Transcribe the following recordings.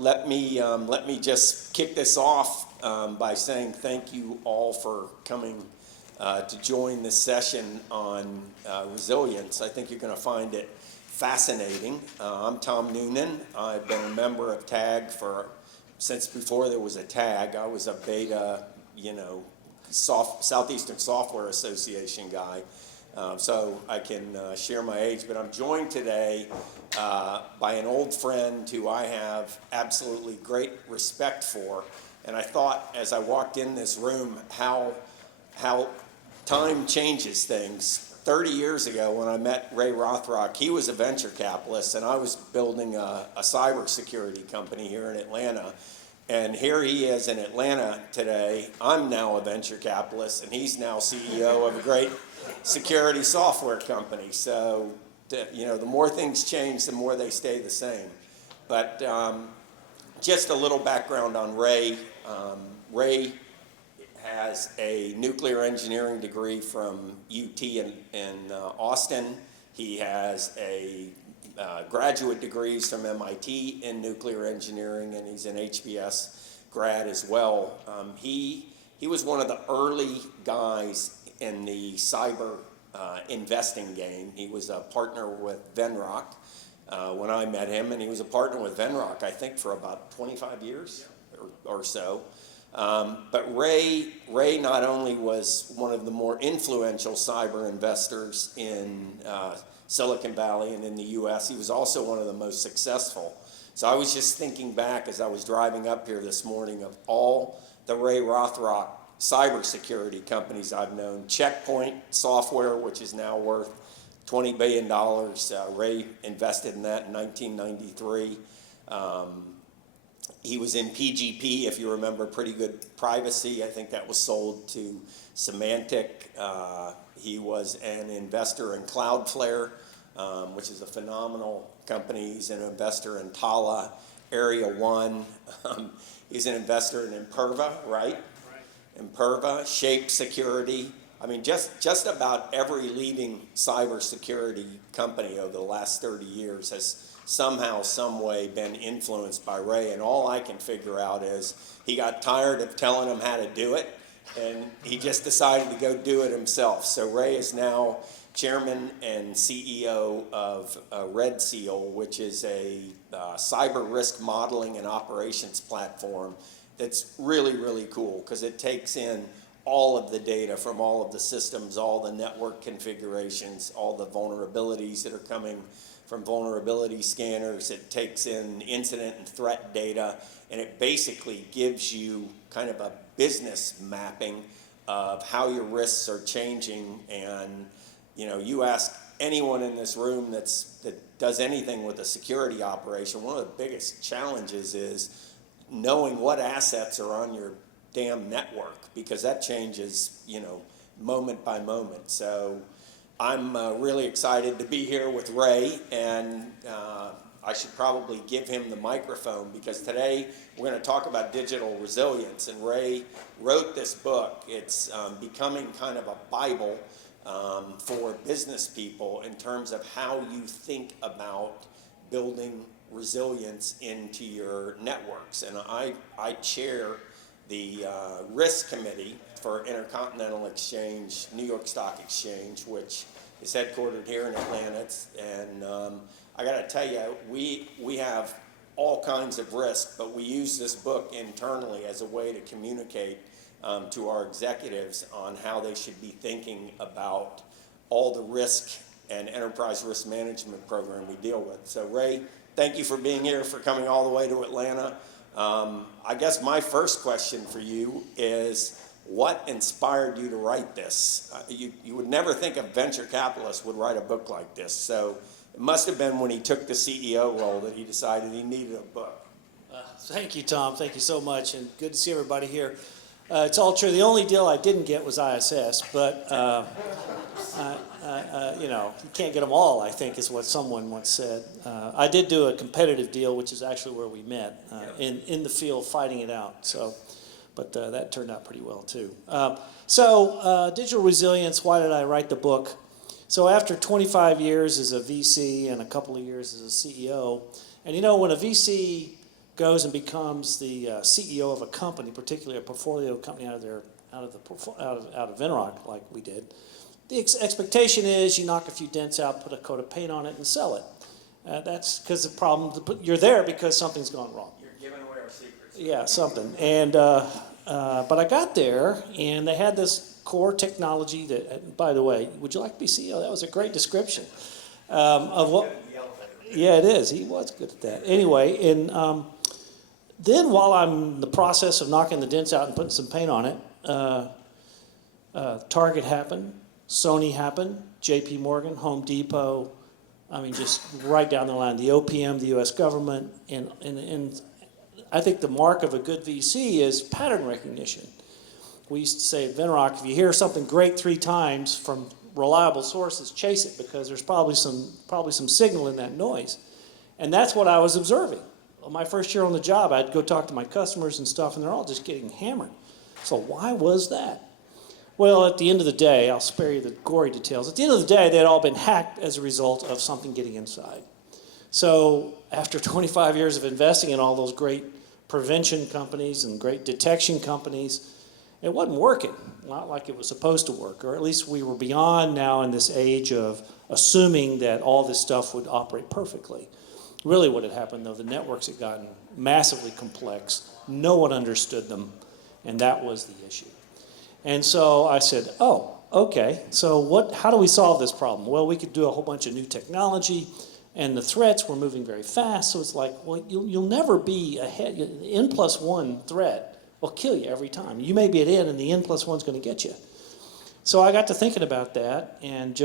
let me just kick this off by saying thank you all for coming to join this session on resilience. I think you're going to find it fascinating. I'm Tom Noonan. I've been a member of TAG since before there was a TAG. I was a beta, Southeastern Software Association guy. So I can share my age, but I'm joined today by an old friend who I have absolutely great respect for. And I thought as I walked in this room how time changes things. 30 years ago when I met Ray Rothrock, he was a venture capitalist and I was building a cybersecurity company here in Atlanta. And here he is in Atlanta today. I'm now a venture capitalist and he's now CEO of a great security software company. So, the more things change, the more they stay the same. But just a little background on Ray. Ray has a nuclear engineering degree from UT in Austin. He has a graduate degrees from MIT in nuclear engineering, and he's an HBS grad as well. He was one of the early guys in the cyber investing game. He was a partner with Venrock when I met him, and he was a partner with Venrock, I think, for about 25 years or so. But Ray not only was one of the more influential cyber investors in Silicon Valley and in the US, he was also one of the most successful. So I was just thinking back as I was driving up here this morning of all the Ray Rothrock cybersecurity companies I've known. Checkpoint Software, which is now worth $20 billion. Ray invested in that in 1993. He was in PGP, if you remember, Pretty Good Privacy. I think that was sold to Symantec. He was an investor in Cloudflare, which is a phenomenal company. He's an investor in Tala, Area One. He's an investor in Imperva, right? Imperva, Shape Security. I mean, just about every leading cybersecurity company over the last 30 years has somehow, some way been influenced by Ray. And all I can figure out is he got tired of telling them how to do it, and he just decided to go do it himself. So Ray is now chairman and CEO of RedSeal, which is a cyber risk modeling and operations platform that's really, really cool because it takes in all of the data from all of the systems, all the network configurations, all the vulnerabilities that are coming from vulnerability scanners. It takes in incident and threat data, and it basically gives you kind of a business mapping of how your risks are changing. And you ask anyone in this room that does anything with a security operation, one of the biggest challenges is knowing what assets are on your damn network, because that changes, moment by moment. So I'm really excited to be here with Ray, and I should probably give him the microphone because today we're going to talk about digital resilience. And Ray wrote this book. It's becoming kind of a Bible for business people in terms of how you think about building resilience into your networks. And I chair the risk committee for Intercontinental Exchange, New York Stock Exchange, which is headquartered here in Atlanta. And I got to tell you, we have all kinds of risk, but we use this book internally as a way to communicate to our executives on how they should be thinking about all the risk and enterprise risk management program we deal with. So Ray, thank you for being here, for coming all the way to Atlanta. I guess my first question for you is, what inspired you to write this? You would never think a venture capitalist would write a book like this. So it must have been when he took the CEO role that he decided he needed a book. Thank you, Tom. Thank you so much, and good to see everybody here. It's all true. The only deal I didn't get was ISS, but you can't get them all, I think, is what someone once said. I did do a competitive deal, which is actually where we met, in the field fighting it out. So, but that turned out pretty well too. Digital resilience. Why did I write the book? So after 25 years as a VC and a couple of years as a CEO, and when a VC goes and becomes the CEO of a company, particularly a portfolio company out of Venrock, like we did, the expectation is you knock a few dents out, put a coat of paint on it, and sell it. That's because the problem, you're there because something's gone wrong. You're giving away our secrets. Yeah, something. And but I got there, and they had this core technology that, by the way, would you like to be CEO? That was a great description of what. Yeah, it is. He was good at that. Anyway, and then while I'm in the process of knocking the dents out and putting some paint on it, Target happened, Sony happened, J.P. Morgan, Home Depot. I mean, just right down the line. The OPM, the U.S. government, and I think the mark of a good VC is pattern recognition. We used to say at Venrock, if you hear something great 3 times from reliable sources, chase it because there's probably some signal in that noise. And that's what I was observing. My first year on the job, I'd go talk to my customers and stuff, and they're all just getting hammered. So why was that? Well, at the end of the day, I'll spare you the gory details. At the end of the day, they had all been hacked as a result of something getting inside. So after 25 years of investing in all those great prevention companies and great detection companies, it wasn't working, not like it was supposed to work, or at least we were beyond now in this age of assuming that all this stuff would operate perfectly. Really what had happened, though, the networks had gotten massively complex. No one understood them, and that was the issue. And so I said, oh, okay, so how do we solve this problem? Well, we could do a whole bunch of new technology, and the threats were moving very fast, so it's like, well, you'll never be ahead. The N+1 threat will kill you every time. You may be at N, and the N+1's going to get you. So I got to thinking about that, and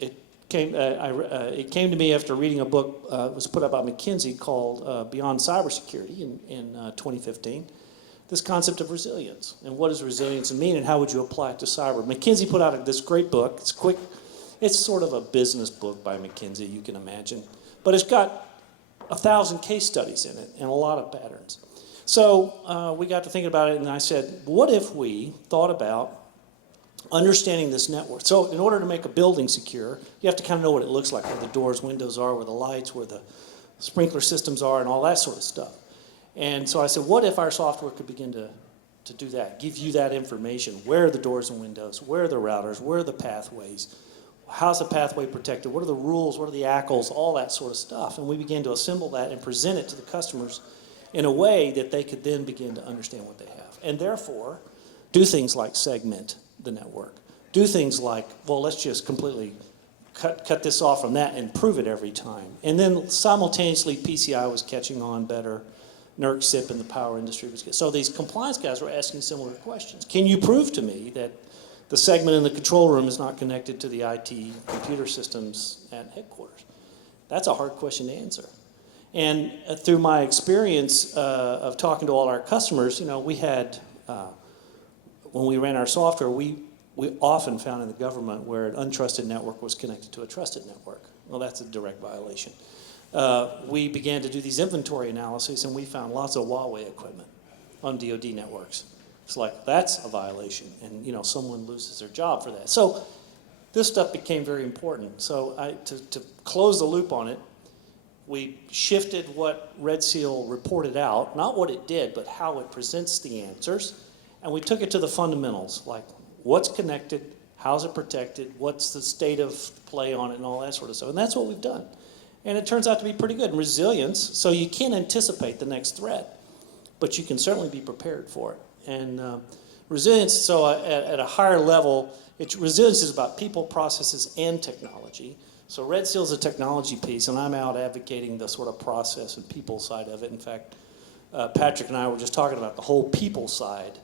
it came to me after reading a book that was put out by McKinsey called Beyond Cybersecurity in 2015. This concept of resilience, and what does resilience mean, and how would you apply it to cyber? McKinsey put out this great book. It's quick. It's sort of a business book by McKinsey, you can imagine. But it's got 1,000 case studies in it and a lot of patterns. So we got to thinking about it, and I said, what if we thought about understanding this network? So in order to make a building secure, you have to kind of know what it looks like, where the doors, windows are, where the lights, where the sprinkler systems are, and all that sort of stuff. And so I said, what if our software could begin to do that, give you that information? Where are the doors and windows? Where are the routers? Where are the pathways? How's the pathway protected? What are the rules? What are the ACLs? All that sort of stuff. And we began to assemble that and present it to the customers in a way that they could then begin to understand what they have. And therefore, do things like segment the network. Do things like, well, let's just completely cut this off from that and prove it every time. And then simultaneously, PCI was catching on better. NERC, SIP, and the power industry was good. So these compliance guys were asking similar questions. Can you prove to me that the segment in the control room is not connected to the IT computer systems at headquarters? That's a hard question to answer. And through my experience of talking to all our customers, we had, when we ran our software, we often found in the government where an untrusted network was connected to a trusted network. Well, that's a direct violation. We began to do these inventory analyses, and we found lots of Huawei equipment on DoD networks. It's like, that's a violation, and someone loses their job for that. So this stuff became very important. So to close the loop on it, we shifted what RedSeal reported out, not what it did, but how it presents the answers, and we took it to the fundamentals, like what's connected, how's it protected, what's the state of play on it, and all that sort of stuff. And that's what we've done. And it turns out to be pretty good. And resilience, so you can't anticipate the next threat, but you can certainly be prepared for it. And resilience, so at a higher level, resilience is about people, processes, and technology. So RedSeal is a technology piece, and I'm out advocating the sort of process and people side of it. In fact, Patrick and I were just talking about the whole people side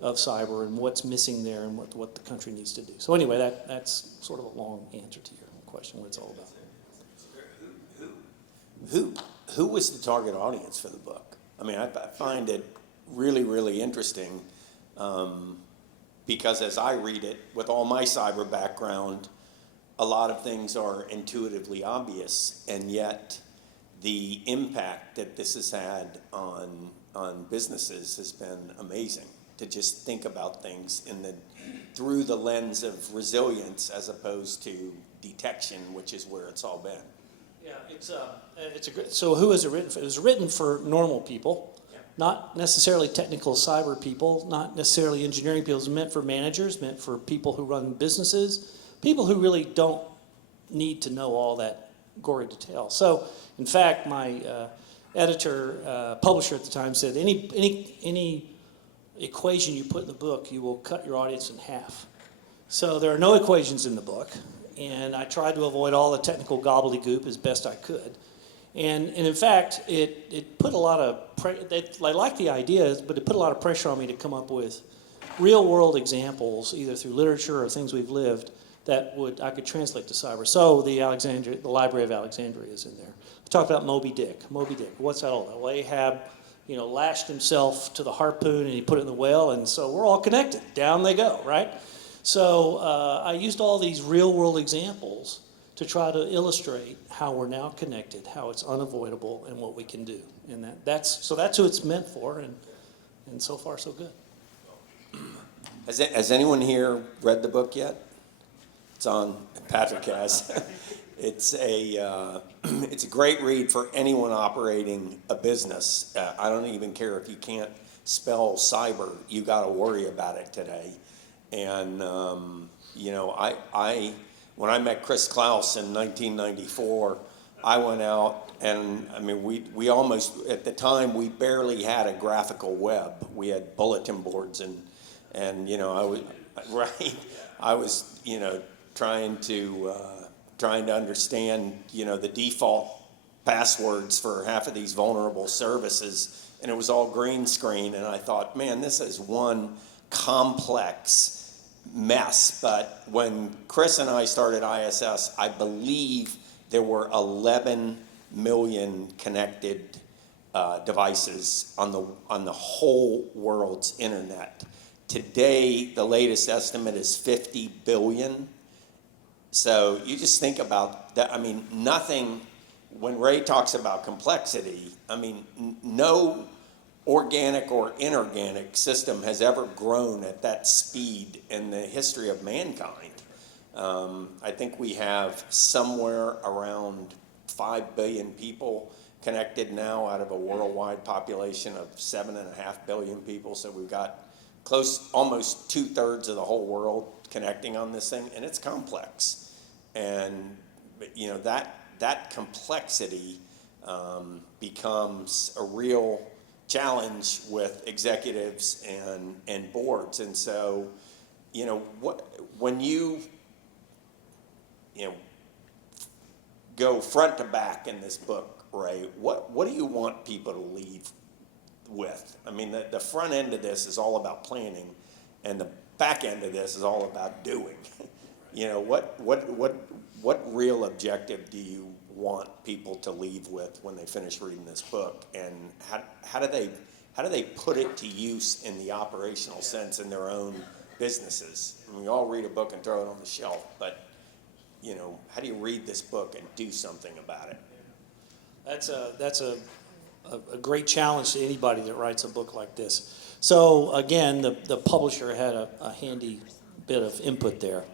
of cyber and what's missing there and what the country needs to do. So anyway, that's sort of a long answer to your question, what it's all about. Who was the target audience for the book? I mean, I find it really, really interesting because as I read it, with all my cyber background, a lot of things are intuitively obvious, and yet the impact that this has had on businesses has been amazing. To just think about things through the lens of resilience as opposed to detection, which is where it's all been. Yeah, It's a great, so who is it written for? It was written for normal people, not necessarily technical cyber people, not necessarily engineering people. It's meant for managers, meant for people who run businesses, people who really don't need to know all that gory detail. So, in fact, my editor, publisher at the time said, any equation you put in the book, you will cut your audience in half. So there are no equations in the book, and I tried to avoid all the technical gobbledygook as best I could. And in fact, it put a lot of, I like the ideas, but it put a lot of pressure on me to come up with real world examples, either through literature or things we've lived, that I could translate to cyber. So the Library of Alexandria is in there. I talked about Moby Dick. Moby Dick, what's that all about? Well, Ahab, lashed himself to the harpoon and he put it in the whale, and so we're all connected. Down they go, right? So I used all these real world examples to try to illustrate how we're now connected, how it's unavoidable, and what we can do. And that's who it's meant for, and so far so good. Has anyone here read the book yet? It's on, Patrick has. It's a great read for anyone operating a business. I don't even care if you can't spell cyber, you got to worry about it today. And when I met Chris Klaus in 1994, I went out and we almost, at the time, we barely had a graphical web. We had bulletin boards and I was trying to understand the default passwords for half of these vulnerable services, and it was all green screen, and I thought, man, this is one complex mess. But when Chris and I started ISS, I believe there were 11 million connected devices on the whole world's internet. Today, the latest estimate is 50 billion. So you just think about that. Nothing, when Ray talks about complexity, no organic or inorganic system has ever grown at that speed in the history of mankind. I think we have somewhere around 5 billion people connected now out of a worldwide population of 7.5 billion people. So we've got almost 2/3 of the whole world connecting on this thing, and it's complex. And that complexity becomes a real challenge with executives and boards. And so, when you go front to back in this book, Ray, what do you want people to leave with? The front end of this is all about planning, and the back end of this is all about doing. What real objective do you want people to leave with when they finish reading this book, and how do they put it to use in the operational sense in their own businesses? We all read a book and throw it on the shelf, but how do you read this book and do something about it? That's a great challenge to anybody that writes a book like this. So again, the publisher had a handy bit of input there.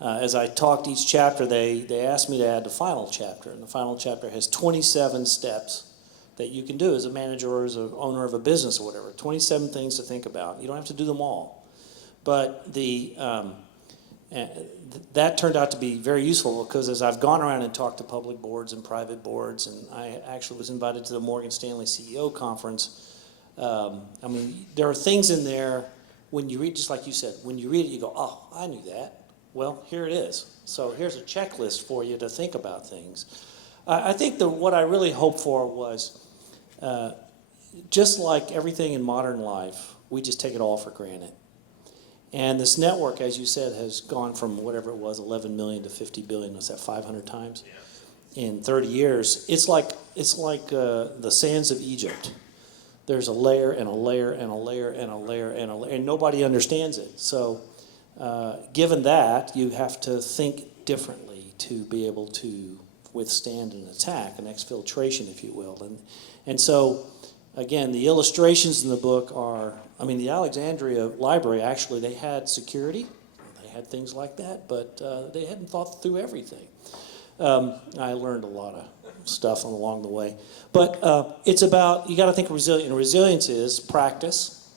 As I talked each chapter, they asked me to add the final chapter, and the final chapter has 27 steps that you can do as a manager or as an owner of a business or whatever. 27 things to think about. You don't have to do them all, but that turned out to be very useful, because as I've gone around and talked to public boards and private boards, and I actually was invited to the Morgan Stanley CEO conference. There are things in there when you read, just like you said, when you read it, you go, oh, I knew that. Well, here it is. So here's a checklist for you to think about things. I think what I really hoped for was, just like everything in modern life, we just take it all for granted. And this network, as you said, has gone from whatever it was, 11 million to 50 billion. Was that 500 times? Yeah. In 30 years. It's like the sands of Egypt. There's a layer and a layer and a layer and a layer and a layer, and nobody understands it. So given that, you have to think differently to be able to withstand an attack, an exfiltration, if you will. And so, again, the illustrations in the book are, the Alexandria Library, actually, they had security. They had things like that, but they hadn't thought through everything. I learned a lot of stuff along the way. But it's about, you got to think resilient. Resilience is practice.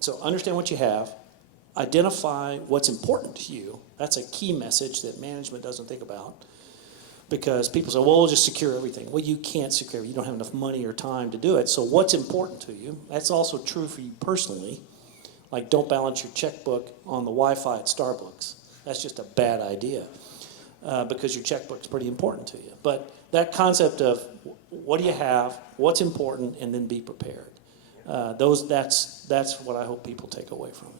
So understand what you have, identify what's important to you. That's a key message that management doesn't think about. Because people say, well, we'll just secure everything. Well, you can't secure it. You don't have enough money or time to do it. So what's important to you? That's also true for you personally. Like, don't balance your checkbook on the Wi-Fi at Starbucks. That's just a bad idea because your checkbook's pretty important to you. But that concept of what do you have, what's important, and then be prepared. That's what I hope people take away from it.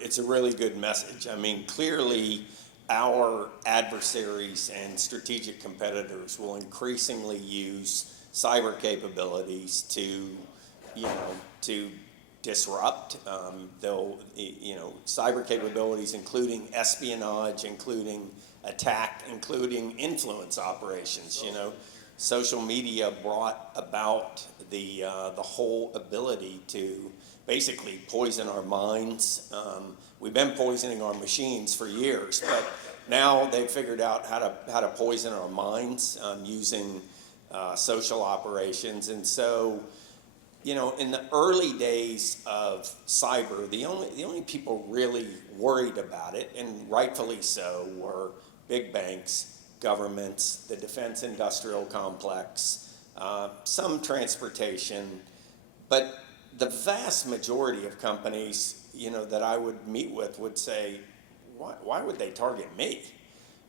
It's a really good message. I mean, clearly, our adversaries and strategic competitors will increasingly use cyber capabilities to disrupt. They'll, cyber capabilities including espionage, including attack, including influence operations. Social media brought about the whole ability to basically poison our minds. We've been poisoning our machines for years, but now they've figured out how to poison our minds using social operations. And so, in the early days of cyber, the only people really worried about it, and rightfully so, were big banks, governments, the defense industrial complex, some transportation, but the vast majority of companies, that I would meet with would say, why would they target me?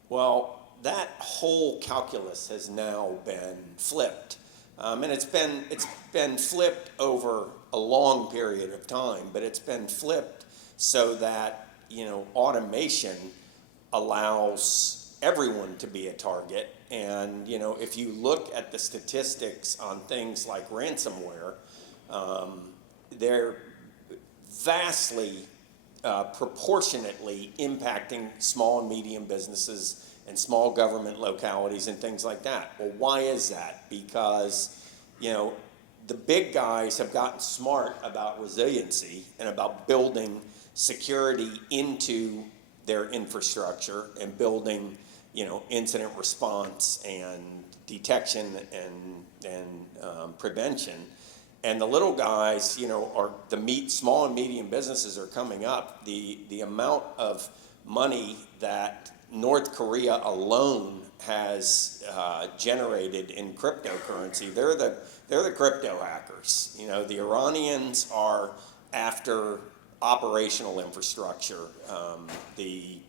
Well, that whole calculus has now been flipped. And it's been flipped over a long period of time, but it's been flipped so that, automation allows everyone to be a target. And, if you look at the statistics on things like ransomware, they're vastly proportionately impacting small and medium businesses and small government localities and things like that. Well, why is that? Because, the big guys have gotten smart about resiliency and about building security into their infrastructure and building, incident response and detection and prevention. And the little guys, small and medium businesses are coming up. The amount of money that North Korea alone has generated in cryptocurrency, they're the crypto hackers. The Iranians are after operational infrastructure, the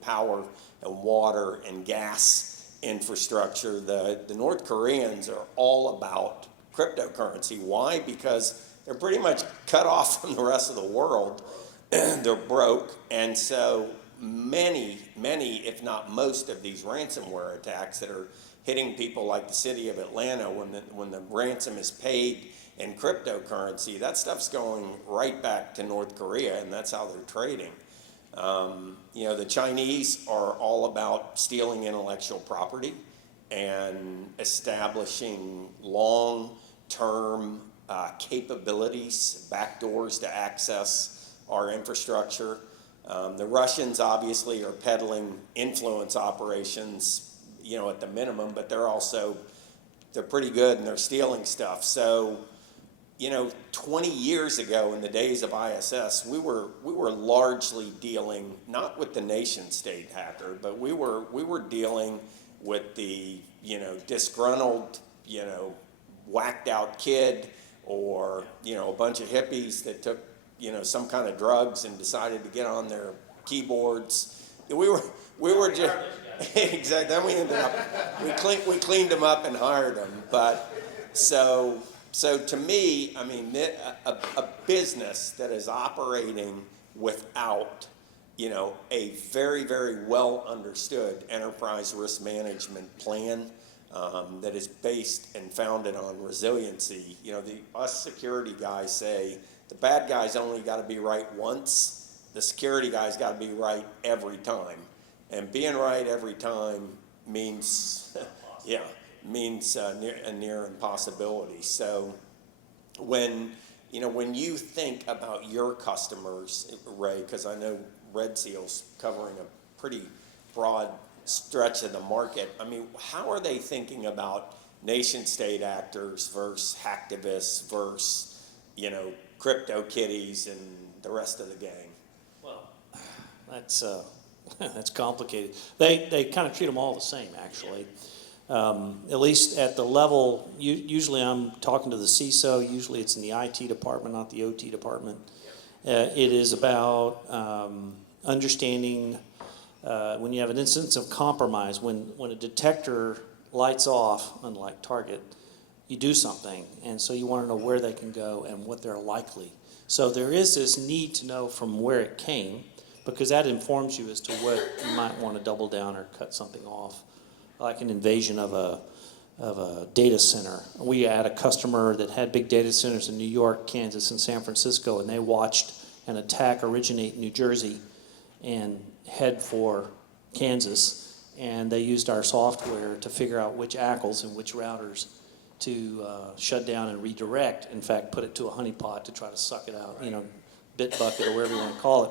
power and water and gas infrastructure. The North Koreans are all about cryptocurrency. Why? Because they're pretty much cut off from the rest of the world. They're broke, and so many, if not most, of these ransomware attacks that are hitting people like the city of Atlanta when the ransom is paid in cryptocurrency, that stuff's going right back to North Korea, and that's how they're trading. The Chinese are all about stealing intellectual property and establishing long-term capabilities, backdoors to access our infrastructure. The Russians obviously are peddling influence operations, at the minimum, but they're pretty good and they're stealing stuff. So, 20 years ago in the days of ISS, we were largely dealing not with the nation state hacker, but we were dealing with the, disgruntled, whacked out kid or, a bunch of hippies that took, some kind of drugs and decided to get on their keyboards. We were just, exactly, then we ended up, we cleaned them up and hired them. But so to me, I mean, a business that is operating without, a very, very well understood enterprise risk management plan that is based and founded on resiliency. Us security guys say the bad guy's only got to be right once. The security guy's got to be right every time. And being right every time means, a near impossibility. So when you think about your customers, Ray, because I know RedSeal's covering a pretty broad stretch of the market. I mean, how are they thinking about nation state actors versus hacktivists versus, you know, crypto kitties and the rest of the gang? Well, that's that's complicated. They kind of treat them all the same, actually. At least at the level, usually I'm talking to the CISO, usually it's in the IT department, not the OT department. It is about understanding when you have an instance of compromise, when a detector lights off, unlike Target, you do something, and so you want to know where they can go and what they're likely. So there is this need to know from where it came, because that informs you as to what you might want to double down or cut something off, like an invasion of a data center. We had a customer that had big data centers in New York, Kansas, and San Francisco, and they watched an attack originate in New Jersey and head for Kansas, and they used our software to figure out which ACLs and which routers to shut down and redirect. In fact, put it to a honeypot to try to suck it out, you know, Bitbucket or whatever you want to call it.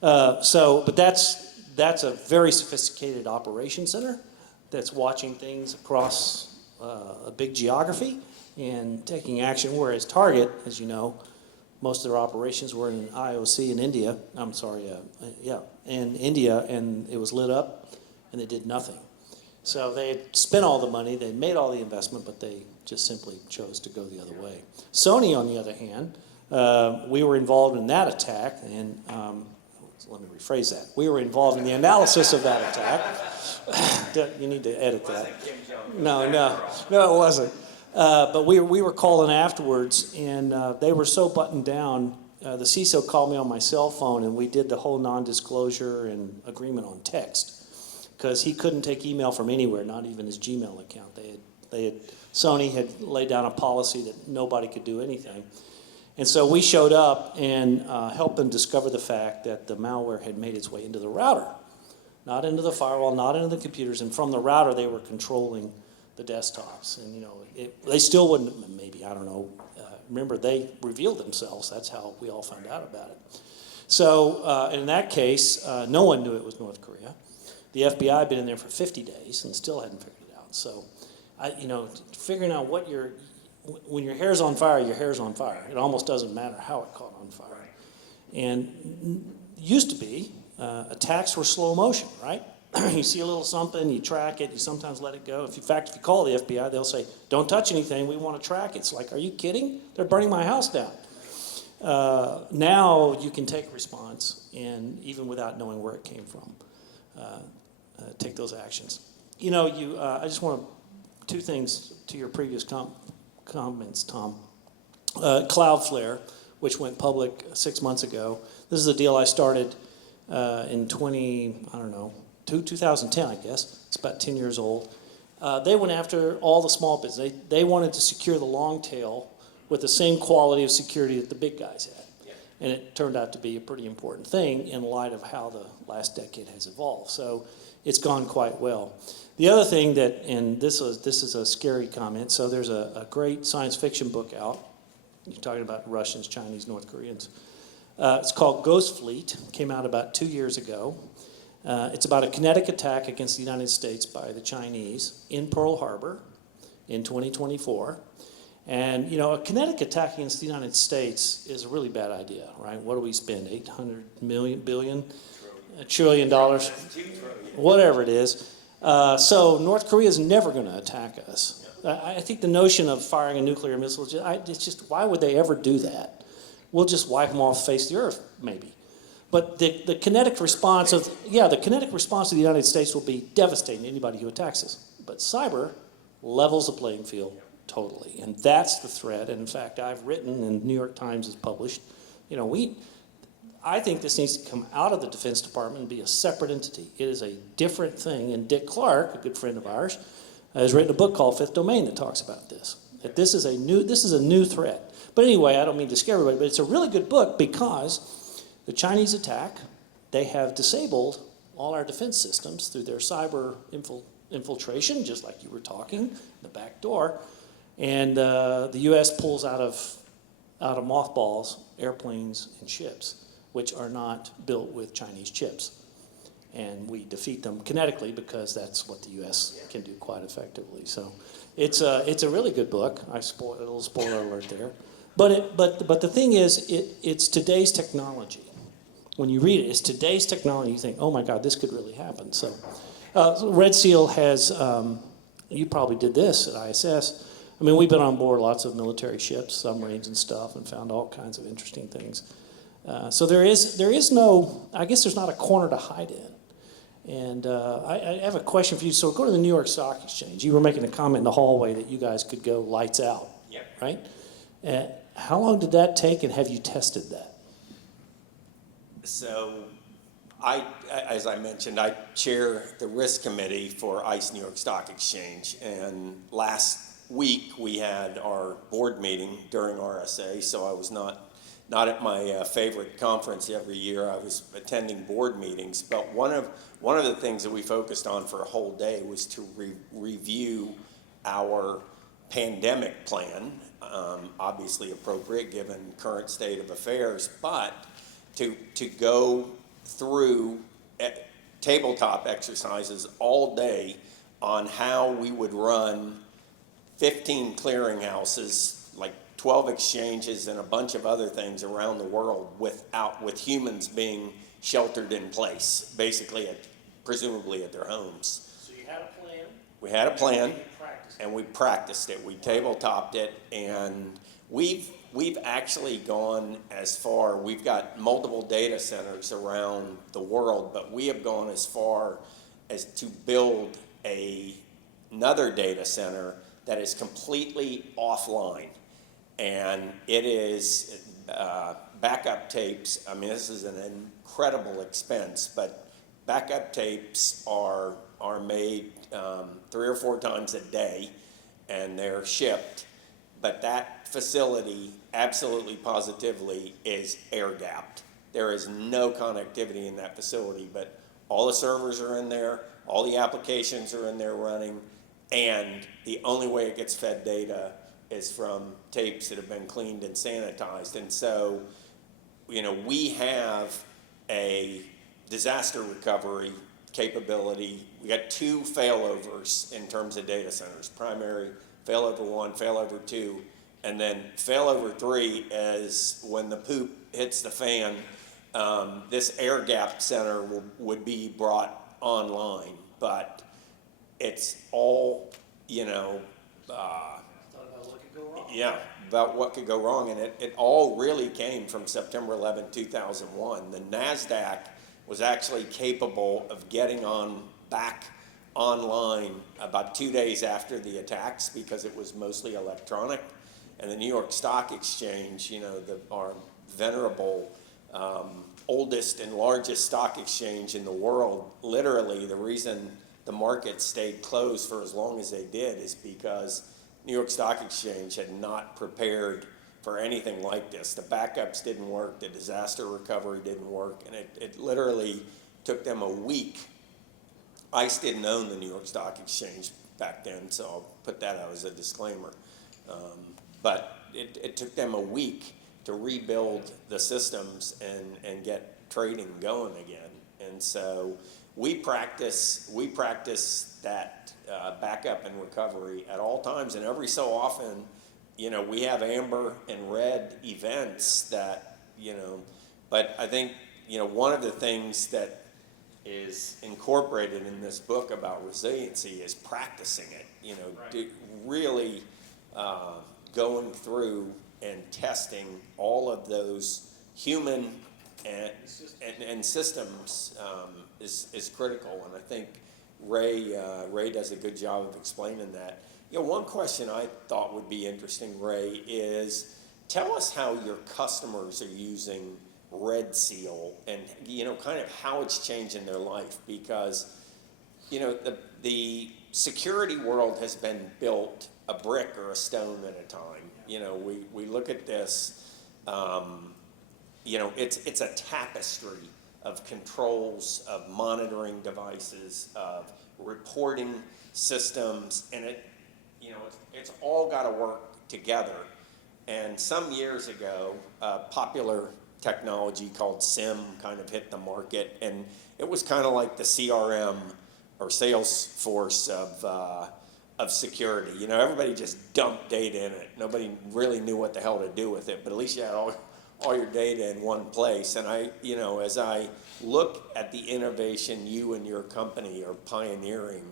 But that's a very sophisticated operation center that's watching things across a big geography and taking action, whereas Target, as you know, most of their operations were in IOC in India. In India, and it was lit up, and they did nothing. So they had spent all the money, they made all the investment, but they just simply chose to go the other way. Sony, on the other hand, we were involved in that attack, and let me rephrase that. We were involved in the analysis of that attack. You need to edit that. No, it wasn't. But we were calling afterwards, and they were so buttoned down. The CISO called me on my cell phone, and we did the whole non-disclosure and agreement on text, because he couldn't take email from anywhere, not even his Gmail account. Sony had laid down a policy that nobody could do anything. And so we showed up and helped them discover the fact that the malware had made its way into the router, not into the firewall, not into the computers. And from the router, they were controlling the desktops. And, you know, they still wouldn't, maybe, I don't know. Remember, they revealed themselves. That's how we all found out about it. So in that case, no one knew it was North Korea. The FBI had been in there for 50 days and still hadn't figured it out. So, figuring out when your hair's on fire, your hair's on fire. It almost doesn't matter how it caught on fire. And used to be, attacks were slow motion, right? You see a little something, you track it, you sometimes let it go. In fact, if you call the FBI, they'll say, don't touch anything, we want to track it. It's like, are you kidding? They're burning my house down. Now you can take a response, and even without knowing where it came from, take those actions. You know, I just want two things to your previous comments, Tom. Cloudflare, which went public 6 months ago. This is a deal I started in 2010, I guess. It's about 10 years old. They went after all the small business. They wanted to secure the long tail with the same quality of security that the big guys had. Yeah. And it turned out to be a pretty important thing in light of how the last decade has evolved. So it's gone quite well. The other thing that, and this is a scary comment, so there's a great science fiction book out. You're talking about Russians, Chinese, North Koreans. It's called Ghost Fleet. It came out about 2 years ago. It's about a kinetic attack against the United States by the Chinese in Pearl Harbor in 2024. And, you know, a kinetic attack against the United States is a really bad idea, right? What do we spend, $800 billion? $1 trillion? Whatever it is. So North Korea is never going to attack us. I think the notion of firing a nuclear missile, it's just, why would they ever do that? We'll just wipe them off the face of the earth, maybe. But the kinetic response of the United States will be devastating to anybody who attacks us. But cyber levels the playing field totally, and that's the threat. And in fact, I've written, and New York Times has published, you know, I think this needs to come out of the Defense Department and be a separate entity. It is a different thing, and Dick Clark, a good friend of ours, has written a book called Fifth Domain that talks about this. That this is a new threat. But anyway, I don't mean to scare everybody, but it's a really good book because the Chinese attack, they have disabled all our defense systems through their cyber infiltration, just like you were talking, the back door. And the U.S. pulls out of mothballs airplanes and ships, which are not built with Chinese chips. and we defeat them kinetically because that's what the U.S. can do quite effectively. So it's a really good book. A little spoiler alert there. But the thing is, it's today's technology. When you read it, it's today's technology. You think, oh my God, this could really happen. So RedSeal has, you probably did this at ISS. I mean, we've been on board lots of military ships, submarines and stuff, and found all kinds of interesting things. So there is no, I guess there's not a corner to hide in. And I have a question for you. So go to the New York Stock Exchange. You were making a comment in the hallway that you guys could go lights out. Yep. Right? How long did that take, and have you tested that? So as I mentioned, I chair the risk committee for ICE New York Stock Exchange. And last week we had our board meeting during RSA, so I was not at my favorite conference every year. I was attending board meetings, but one of the things that we focused on for a whole day was to review our pandemic plan, obviously appropriate given current state of affairs, but to go through tabletop exercises all day on how we would run 15 clearinghouses, like 12 exchanges and a bunch of other things around the world with humans being sheltered in place, basically presumably at their homes. So you had a plan. We had a plan, and we practiced it. We tabletopped it, and we've actually gone as far. We've got multiple data centers around the world, but we have gone as far as to build another data center that is completely offline. And it is backup tapes. I mean, this is an incredible expense, but backup tapes are made 3 or 4 times a day, and they're shipped. But that facility, absolutely positively, is air-gapped. There is no connectivity in that facility, but all the servers are in there, all the applications are in there running, and the only way it gets fed data is from tapes that have been cleaned and sanitized. And so, we have a disaster recovery capability. We got 2 failovers in terms of data centers: primary failover 1, failover 2, and then failover 3 is when the poop hits the fan. This air gap center would be brought online, but it's all, about what could go wrong. And it all really came from September 11, 2001. The NASDAQ was actually capable of getting back online about 2 days after the attacks because it was mostly electronic. And the New York Stock Exchange, our venerable, oldest and largest stock exchange in the world, literally the reason the market stayed closed for as long as they did is because New York Stock Exchange had not prepared for anything like this. The backups didn't work, the disaster recovery didn't work, and it literally took them a week. ICE didn't own the New York Stock Exchange back then, so I'll put that out as a disclaimer. But it took them a week to rebuild the systems and get trading going again. And so we practice that backup and recovery at all times, and every so often, we have amber and red events that, but I think, one of the things that is incorporated in this book about resiliency is practicing it, really going through and testing all of those human and systems is critical. And I think Ray does a good job of explaining that. One question I thought would be interesting, Ray, is tell us how your customers are using RedSeal and, kind of how it's changing their life. Because, the security world has been built a brick or a stone at a time. We look at this, it's a tapestry of controls, of monitoring devices, of reporting systems, and it's all got to work together. And some years ago, a popular technology called SIM kind of hit the market, and it was kind of like the CRM or Salesforce of security. You know, everybody just dumped data in it. Nobody really knew what the hell to do with it, but at least you had all your data in one place. And as I look at the innovation you and your company are pioneering,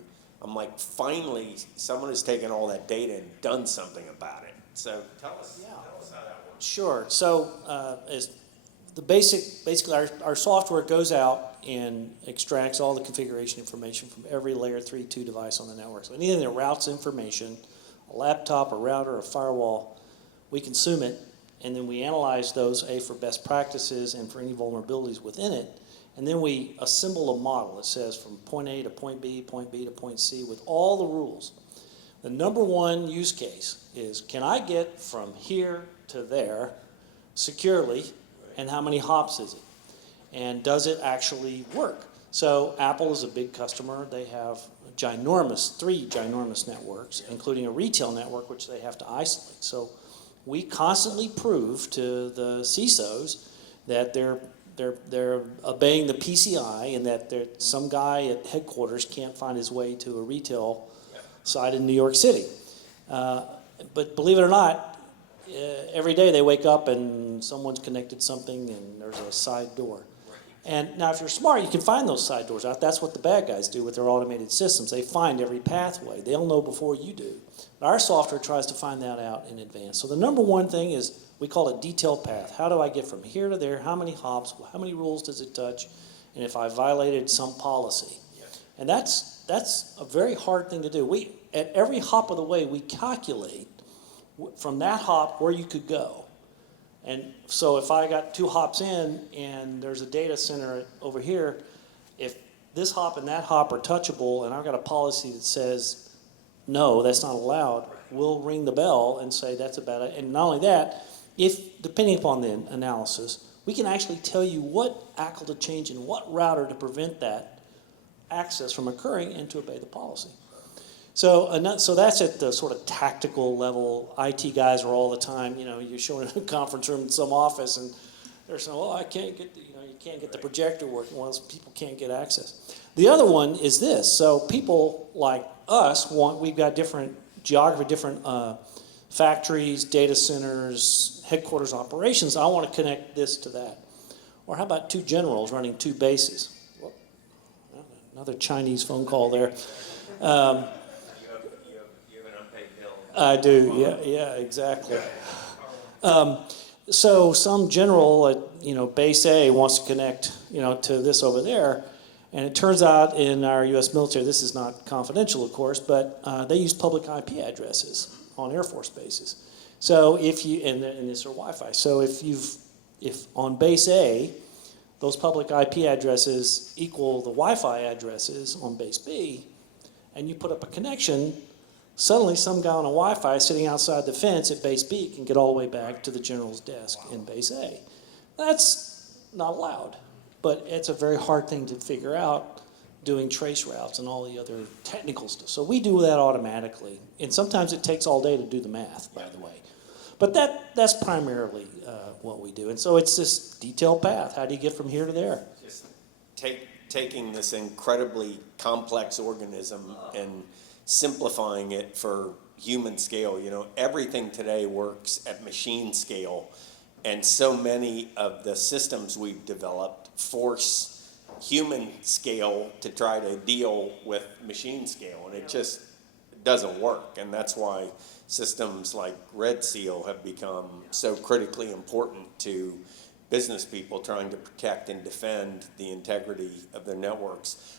I'm like, finally, someone has taken all that data and done something about it. So tell us how that works. Sure. So as the basically our software goes out and extracts all the configuration information from every layer 3.2 device on the network. So anything that routes information, a laptop, a router, a firewall, we consume it, and then we analyze those, for best practices and for any vulnerabilities within it. And then we assemble a model that says from point A to point B to point C with all the rules. The number one use case is, can I get from here to there securely, and how many hops is it? And does it actually work? So Apple is a big customer. They have three ginormous networks, including a retail network, which they have to isolate. So we constantly prove to the CISOs that they're obeying the PCI, and that some guy at headquarters can't find his way to a retail site in New York City. But believe it or not, every day they wake up and someone's connected something and there's a side door. And now if you're smart, you can find those side doors out. That's what the bad guys do with their automated systems. They find every pathway. They'll know before you do. But our software tries to find that out in advance. So the number one thing is, we call it detailed path. How do I get from here to there? How many hops? How many rules does it touch? And if I violated some policy. And that's a very hard thing to do. At every hop of the way, we calculate from that hop where you could go. And so if I got 2 hops in and there's a data center over here, if this hop and that hop are touchable and I've got a policy that says, no, that's not allowed, we'll ring the bell and say that's a bad idea. And not only that, depending upon the analysis, we can actually tell you what ACL to change and what router to prevent that access from occurring and to obey the policy. So that's at the sort of tactical level. IT guys are all the time, you're showing a conference room in some office and they're saying, well, I can't get you can't get the projector working. Well, people can't get access. The other one is this. So people like us we've got different geography, different factories, data centers, headquarters operations. I want to connect this to that. Or how about 2 generals running 2 bases? Well, another Chinese phone call there. I do, yeah, exactly. So some general at base A wants to connect to this over there, and it turns out in our U.S. military, this is not confidential, of course, but they use public IP addresses on Air Force bases. So if you and this are Wi-Fi. So if on base A, those public IP addresses equal the Wi-Fi addresses on base B, and you put up a connection, suddenly some guy on a Wi-Fi sitting outside the fence at base B can get all the way back to the general's desk in base A. That's not allowed, but it's a very hard thing to figure out doing trace routes and all the other technical stuff. So we do that automatically, and sometimes it takes all day to do the math, by the way. But that's primarily what we do. And so it's this detailed path. How do you get from here to there? Just taking this incredibly complex organism and simplifying it for human scale. Everything today works at machine scale, and so many of the systems we've developed force human scale to try to deal with machine scale, and it just doesn't work. And that's why systems like RedSeal have become so critically important to business people trying to protect and defend the integrity of their networks.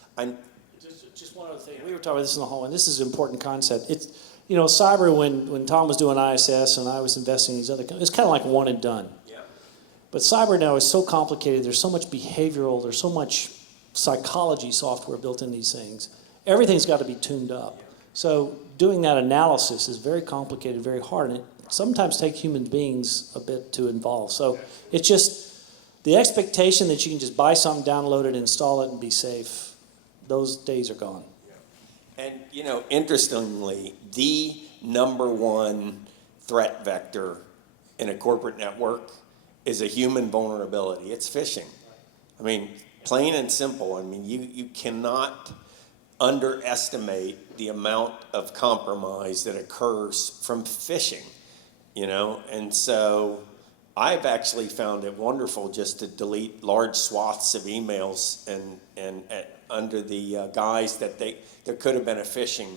Just one other thing. We were talking about this in the hall, and this is an important concept. It's, cyber, when Tom was doing ISS and I was investing in these other companies, it's kind of like one and done. Yeah. But cyber now is so complicated. There's so much behavioral, there's so much psychology software built in these things. Everything's got to be tuned up. So doing that analysis is very complicated, very hard, and it sometimes takes human beings a bit to involve. So it's just the expectation that you can just buy something, download it, install it, and be safe. Those days are gone. And, interestingly, the number one threat vector in a corporate network is a human vulnerability. It's phishing. I mean, plain and simple. I mean, you cannot underestimate the amount of compromise that occurs from phishing, you know? And so I've actually found it wonderful just to delete large swaths of emails and under the guise that there could have been a phishing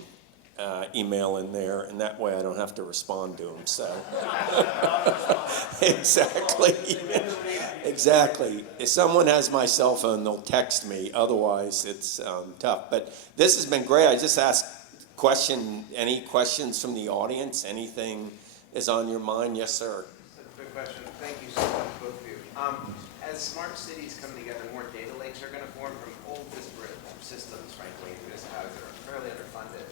email in there, and that way I don't have to respond to them. So exactly, exactly. If someone has my cell phone, they'll text me. Otherwise, it's tough. But this has been great. I just asked any questions from the audience? Anything is on your mind? Yes, sir. Quick question. Thank you so much, both of you. As smart cities come together, more data lakes are going to form from old disparate systems, frankly, in municipalities that are fairly underfunded.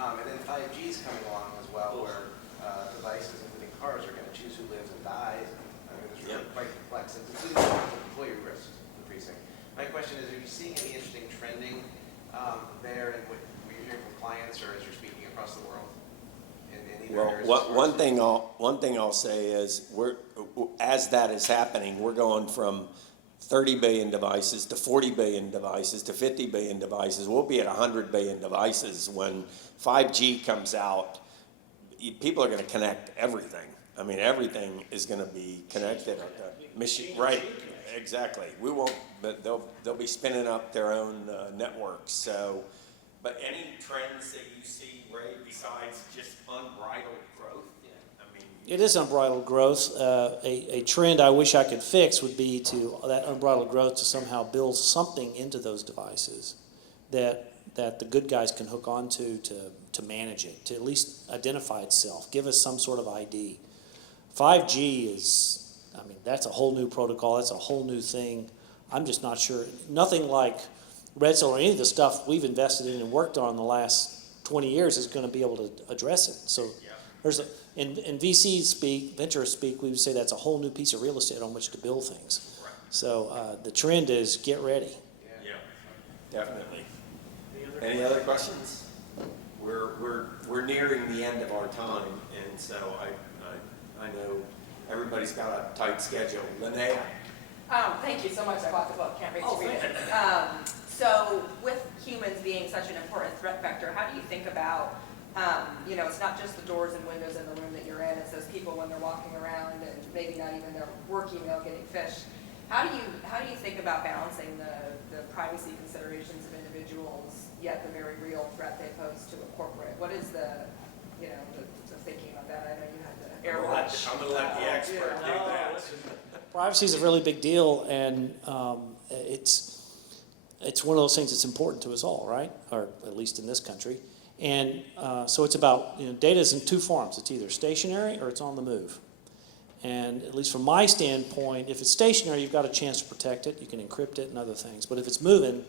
And then 5G is coming along as well, where devices, including cars, are going to choose who lives and dies. I mean, it's really quite complex, and including employee risks increasing. My question is, are you seeing any interesting trending there in what you're hearing from clients or as you're speaking across the world? Well, one thing I'll say is as that is happening, we're going from 30 billion devices to 40 billion devices to 50 billion devices. We'll be at 100 billion devices when 5G comes out. People are going to connect everything. I mean, everything is going to be connected. Right? Exactly. We won't, but they'll be spinning up their own networks. So. But any trends that you see, Ray, besides just unbridled growth? I mean, It is unbridled growth. A trend I wish I could fix would be to that unbridled growth to somehow build something into those devices that the good guys can hook onto to manage it, to at least identify itself, give us some sort of ID. 5G is, I mean, that's a whole new protocol. That's a whole new thing. I'm just not sure. Nothing like RedSeal or any of the stuff we've invested in and worked on the last 20 years is going to be able to address it. So there's in VC speak, venture speak, we would say that's a whole new piece of real estate on which to build things. Right. So the trend is get ready. Yeah, definitely. Any other questions? We're nearing the end of our time, and so I know everybody's got a tight schedule. Linnea. Thank you so much. I bought the book. Can't wait to read it. So with humans being such an important threat vector, how do you think about, it's not just the doors and windows in the room that you're in, it's those people when they're walking around and maybe not even their work email getting phished. How do you think about balancing the privacy considerations of individuals, yet the very real threat they pose to a corporate? What is the thinking about that? I know you had the air watch. I'm going to let the expert do that. Privacy is a really big deal, and it's one of those things that's important to us all, right? Or at least in this country. And so it's about, data is in two forms. It's either stationary or it's on the move. And at least from my standpoint, if it's stationary, you've got a chance to protect it. You can encrypt it and other things. But if it's moving,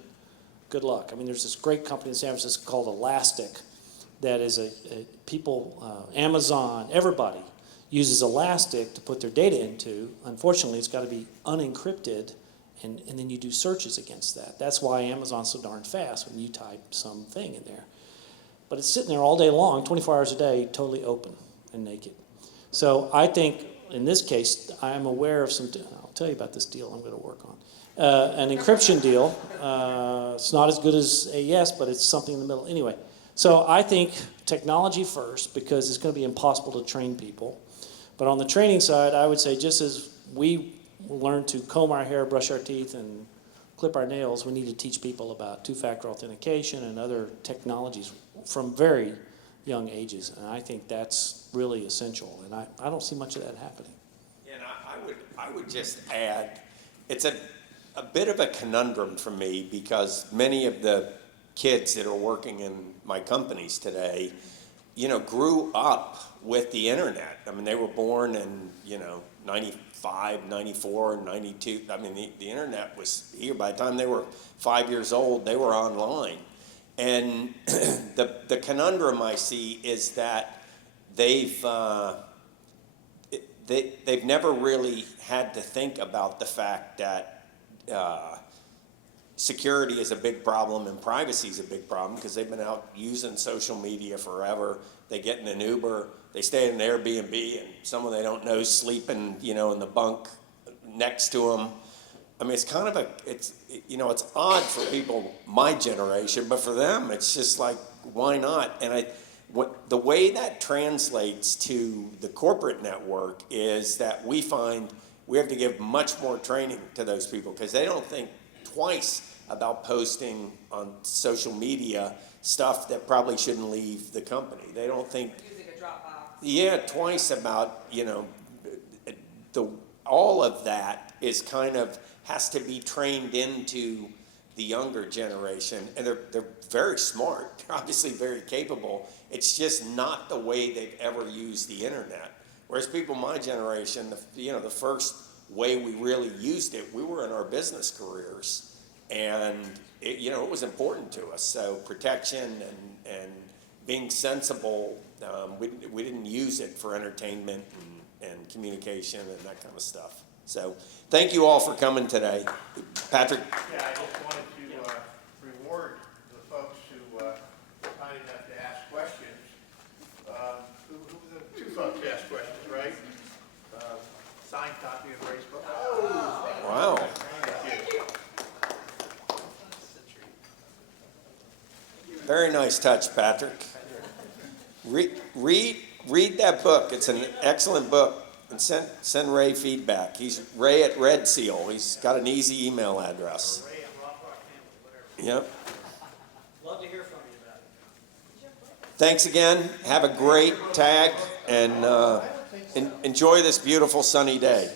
good luck. I mean, there's this great company in San Francisco called Elastic that is Amazon, everybody uses Elastic to put their data into. Unfortunately, it's got to be unencrypted, and then you do searches against that. That's why Amazon's so darn fast when you type something in there. But it's sitting there all day long, 24 hours a day, totally open and naked. So I think in this case, I'm aware of I'll tell you about this deal I'm going to work on. An encryption deal. It's not as good as AES, but it's something in the middle. Anyway, so I think technology first, because it's going to be impossible to train people. But on the training side, I would say just as we learn to comb our hair, brush our teeth, and clip our nails, we need to teach people about two-factor authentication and other technologies from very young ages. And I think that's really essential. And I don't see much of that happening. And I would just add, it's a bit of a conundrum for me because many of the kids that are working in my companies today, grew up with the internet. I mean, they were born in, 95, 94, 92. I mean, the internet was here. By the time they were 5 years old, they were online. And the conundrum I see is that they've never really had to think about the fact that security is a big problem and privacy is a big problem because they've been out using social media forever. They get in an Uber, they stay in an Airbnb, and someone they don't know sleeping, in the bunk next to them. I mean, it's kind of it's odd for people my generation, but for them, it's just like, why not? And the way that translates to the corporate network is that we find we have to give much more training to those people because they don't think twice about posting on social media stuff that probably shouldn't leave the company. They don't think Using a Dropbox. yeah, twice about, all of that is kind of has to be trained into the younger generation. And they're very smart, they're obviously very capable. It's just not the way they've ever used the internet. Whereas people my generation, the first way we really used it, we were in our business careers. And it was important to us. So protection and being sensible, we didn't use it for entertainment and communication and that kind of stuff. So thank you all for coming today. Patrick? Yeah, I just wanted to reward the folks who were kind enough to ask questions. Who the two folks asked questions, right? Signed copy of Ray's book. Oh! Wow. Thank you. Very nice touch, Patrick. Read that book. It's an excellent book. And send Ray feedback. He's Ray at RedSeal. He's got an easy email address. Ray and Rothrock, whatever. Yep. Love to hear from you about it. Thanks again. Have a great tag and enjoy this beautiful sunny day.